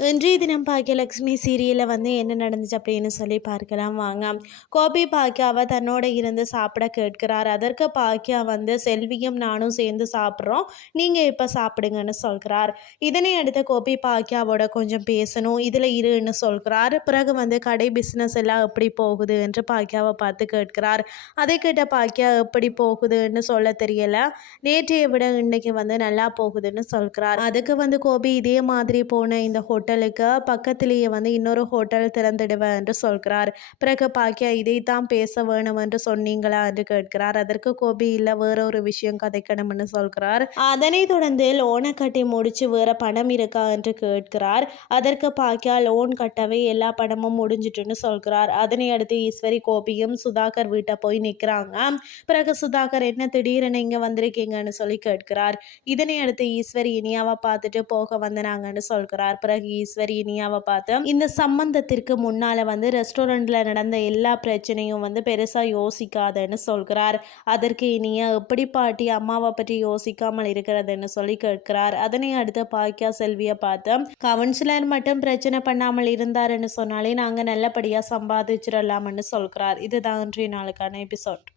இன்றைய தினம் பாக்கியலக்ஷ்மி சீரியலில் வந்து என்ன நடந்துச்சு அப்படின்னு சொல்லி பார்க்கலாம். வாங்க. கோபி பாக்கியாவை தன்னோட இருந்து சாப்பிட கேட்கிறார். அதற்கு பாக்கியா வந்து செல்வியும் நானும் சேர்ந்து சாப்பிட்றோம். நீங்கள் இப்போ சாப்பிடுங்கன்னு சொல்கிறார். இதனை அடுத்த கோபி பாக்கியாவோட கொஞ்சம் பேசணும். இதில் இருன்னு சொல்கிறார். பிறகு வந்து கடை பிஸ்னஸ் எல்லாம் எப்படி போகுது? என்று பாக்கியாவை பார்த்து கேட்கிறார். அதை கேட்ட பாக்கியா எப்படி போகுதுன்னு சொல்ல தெரியலை. நேற்றையை விட இன்னைக்கு வந்து நல்லா போகுதுன்னு சொல்கிறார். அதுக்கு வந்து கோபி இதே மாதிரி போன இந்த ஹோட்டல் ஹோட்டலுக்கு பக்கத்திலேயே வந்து இன்னொரு ஹோட்டல் திறந்துடுவேன் என்று சொல்கிறார். பிறகு பாக்கியா இதைத்தான் பேச வேணும் என்று சொன்னீங்களா? என்று கேட்கிறார். அதற்கு கோபி இல்லை வேற ஒரு விஷயம் கதைக்கணும்னு சொல்கிறார். அதனை தொடர்ந்து லோனை கட்டி முடிச்சு வேற பணம் இருக்கா? என்று கேட்கிறார். அதற்கு பாக்கியா லோன் கட்டவே எல்லா பணமும் முடிஞ்சிட்டுன்னு சொல்கிறார். அதனை அடுத்து ஈஸ்வரி கோபியும் சுதாகர் வீட்டை போய் நிற்கிறாங்க. பிறகு சுதாகர் என்ன திடீரென இங்கே வந்திருக்கீங்கன்னு சொல்லி கேட்கிறார். இதனை அடுத்து ஈஸ்வரி இனியாவை பார்த்துட்டு போக வந்தனாங்கன்னு சொல்கிறார். பிறகு ஈஸ்வரி இனியாவை பார்த்து இந்த சம்பந்தத்திற்கு முன்னால வந்து ரெஸ்டாரண்ட்டில் நடந்த எல்லா பிரச்சனையும் வந்து பெருசாக யோசிக்காதன்னு சொல்கிறார். அதற்கு இனியா எப்படி பாட்டி அம்மாவை பற்றி யோசிக்காமல் இருக்கிறதுன்னு சொல்லி கேட்கிறார். அதனை அடுத்து பாக்கியா செல்வியை பார்த்து கவுன்சிலர் மட்டும் பிரச்சனை பண்ணாமல் இருந்தாருன்னு சொன்னாலே நாங்கள் நல்லபடியாக சம்பாதிச்சிடலாம்னு சொல்கிறார். இதுதான் இன்றைய நாளுக்கான எபிசோட்